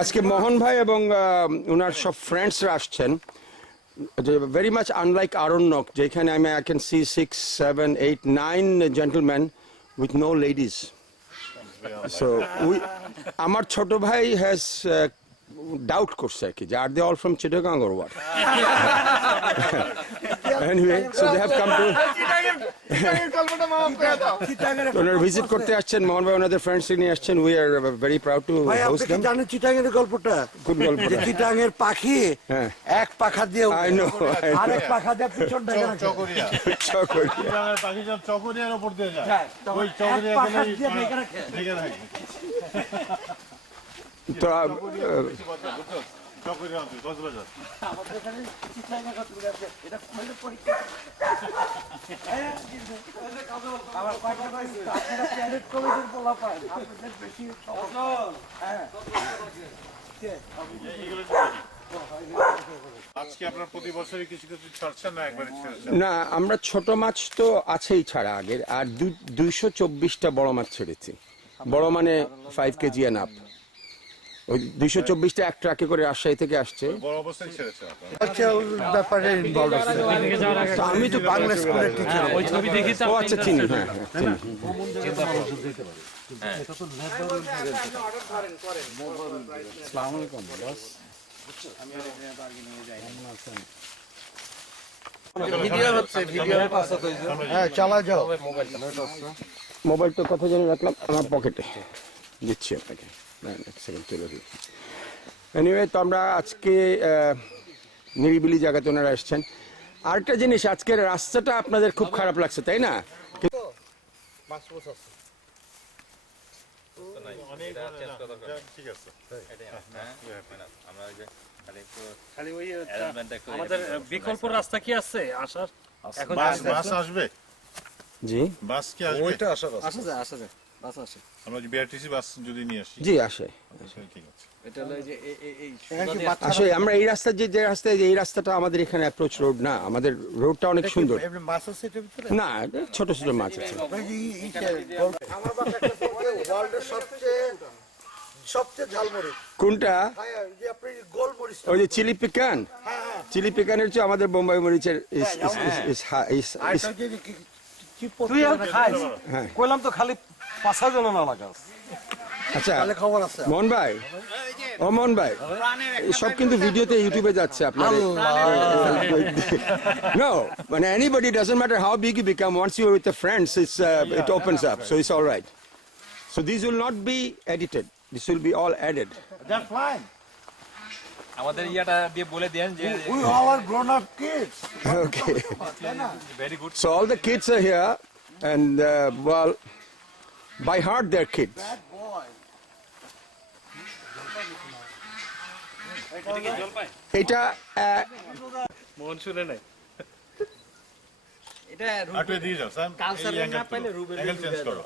আজকে মোহন ভাই এবং ওনার সব ফ্রেন্ডসরা আসছেন, very much unlike Aronnok, যেখানে I can see 6, 7, 8, 9 gentlemen with no ladies. So আমার ছোট ভাই has doubt করছে আর কি, are they all from Chittagong or what? Anyway, so they have come to ওনারা ভিজিট করতে আসছেন। মোহন ভাই ওনাদের ফ্রেন্ডস নিয়ে আসছেন। We are very proud to host them. জানেন চিটাঙের গল্পটা? কোন গল্পটা? চিটাঙের পাখি এক পাখা দিয়ে I know. আরেক পাখা দিয়ে পিছন ঢেকে রাখে। চকরিয়া চিটাঙের পাখি যখন চকরিয়ার উপর দিয়ে যায় ওই চকরিয়া পাখা দিয়ে ঢেকে রাখে। ঢেকে রাখে। তো চকরিয়া অঞ্চল কক্সবাজার। আমাদের এখানে চিটাঙের কথা আছে। এটা কইলে পরীক্ষা। আমার পাখা পাইছে। আপনারা প্যারেড কমিটির পোলা পায়। আপনাদের বেশি হ্যাঁ। আজকে আপনার প্রতি বছরই কিছু কিছু ছাড়ছেন না একবারে ছেড়েছেন? না, আমরা ছোট মাছ তো আছেই ছাড়া আগের, আর 224টা বড় মাছ ছেড়েছি। বড় মানে 5 কেজি এন্ড আপ। ওই 224টা এক ট্রাকে করে রাজশাহী থেকে আসছে। বড় অবস্থায় ছেড়েছেন আপনারা? আচ্ছা ব্যাপারে ইনভলভ আছে। তো আমি তো বাংলা স্কুলের টিচার। ওই ছবি দেখি তো ও আচ্ছা চিনি, হ্যাঁ চিনি। ভিডিও হচ্ছে, ভিডিও হ্যাঁ চালা যাও। মোবাইলটা কথা জানি রাখলাম আমার পকেটে, দিচ্ছি আপনাকে। এক সেকেন্ড চলে দিই। এনিওয়ে, তো আমরা আজকে নিরিবিলি জায়গাতে ওনারা আসছেন। আরেকটা জিনিস, আজকের রাস্তাটা আপনাদের খুব খারাপ লাগছে তাই না? ঠিক আছে। আমাদের বিকল্প রাস্তা কি আছে আসার? এখন বাস আসবে? জি বাস কি আসবে? ওইটা আসার আছে। আসা যায়, আসা যায়, বাস আসে। আমরা যে বিআরটিসি বাস যদি নিয়ে আসি? জি আসে। আচ্ছা, ঠিক আছে। এটা হলো যে এই আসলে আমরা এই রাস্তা যে রাস্তায়, এই রাস্তাটা আমাদের এখানে অ্যাপ্রোচ রোড না, আমাদের রোডটা অনেক সুন্দর। এমনি মাছ আছে এটার ভিতরে? না, ছোট ছোট মাছ আছে। আমার বাসা একটা ওয়ার্ল্ডের সবচেয়ে ঝালমুড়ি। কোনটা? হ্যাঁ যে আপনি গোলমরিচ। ওই যে চিলি পিকান। চিলি পিকানের চেয়ে আমাদের বোম্বাই মরিচের তুই আর খাইস? হ্যাঁ। কইলাম তো খালি 5 জন না লাগাস। আচ্ছা তাহলে খবর আছে। মোহন ভাই, ও মোহন ভাই, সব কিন্তু ভিডিওতে ইউটিউবে যাচ্ছে আপনার। No, when anybody, doesn't matter how big you become, once you're with the friends, it opens up, so it's all right. So these will not be edited, this will be all added. That's fine. আমাদের ইয়াটা দিয়ে বলে দেন যে We all are grown up kids. Okay, very good. so all the kids are here, and well, by heart they're kids. Bad boy. এটা মন শুনে নাই। এটা একটু দিয়ে যাও স্যার। কালচার না পাইলে রুবেল অ্যাঙ্গেল চেঞ্জ করো।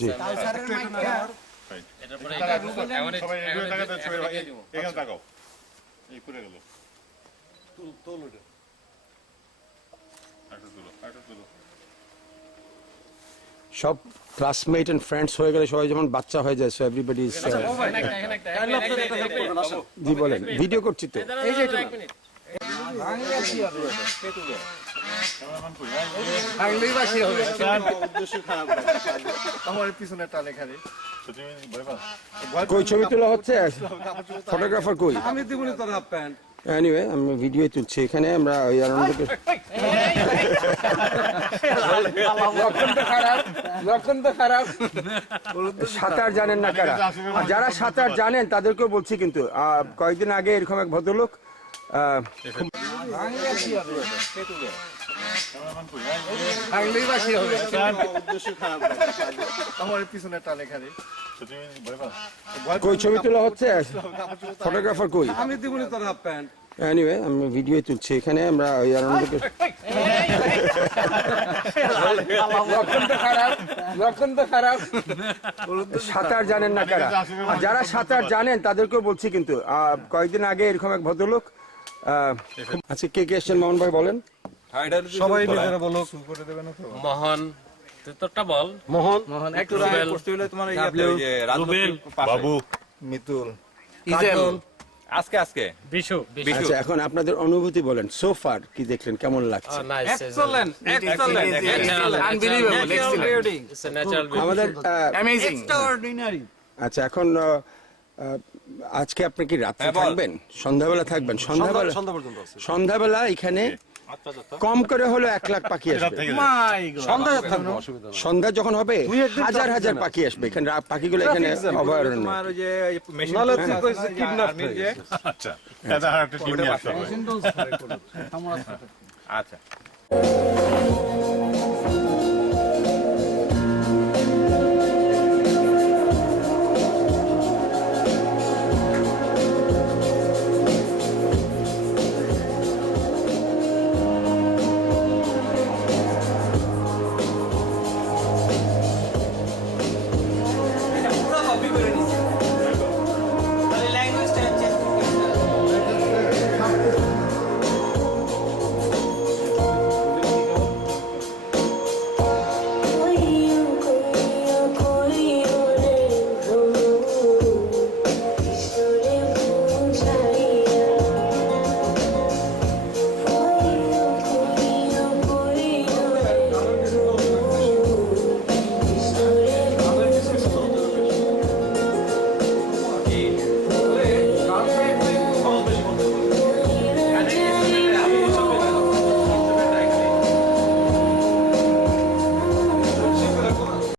জি এটার পরে সবাই এদিকে তাকাতে, এখানে তাকাও। এই পুরো গেল। তুলো। আরেকটা তুলো। সব ক্লাসমেট এন্ড ফ্রেন্ডস হয়ে গেলে সবাই যেমন বাচ্চা হয়ে যায়, সো এভরিবডি ইজ। জি বলেন, ভিডিও করছি তো। এই যে এক মিনিট। কই ছবি তোলা হচ্ছে? ফটোগ্রাফার কই? এনিওয়ে, আমি ভিডিও তুলছি এখানে। আমরা ওই আনন্দকে সাঁতার জানেন না কারা? আর যারা সাঁতার জানেন তাদেরকেও বলছি, কিন্তু কয়েকদিন আগে এরকম এক ভদ্রলোক কই ছবি তোলা হচ্ছে? ফটোগ্রাফার কই? এনিওয়ে, আমি ভিডিও তুলছি এখানে। আমরা ওই আনন্দকে সাঁতার জানেন না কারা? আর যারা সাঁতার জানেন তাদেরকেও বলছি, কিন্তু কয়েকদিন আগে এরকম এক ভদ্রলোক। আচ্ছা, কে কে এসছেন মোহন ভাই বলেন? সবাই নিজেরা বলো। মোহন, তোরটা বল। মোহন একটু রায় করতে হলে তোমার ইয়াতে ওই যে রুবেল, বাবু মিতুল আজকে বিশু। আচ্ছা এখন আপনাদের অনুভূতি বলেন, সোফার কি দেখলেন, কেমন লাগছে? এক্সেলেন্ট আনবিলিভেবল এক্সেলেন্ট আমাদের অ্যামেজিং আচ্ছা এখন আজকে আপনি কি রাত্রে থাকবেন, সন্ধ্যাবেলা থাকবেন? সন্ধ্যাবেলা এখানে কম করে হলো 1 লাখ পাখি আসবে। সন্ধ্যা যখন হবে হাজার হাজার পাখি আসবে এখানে, পাখিগুলো এখানে অভয়ারণ্য। তোমার ওই যে মেশিন আচ্ছা এটা আর একটা টিম নিয়ে আসতে হবে। আচ্ছা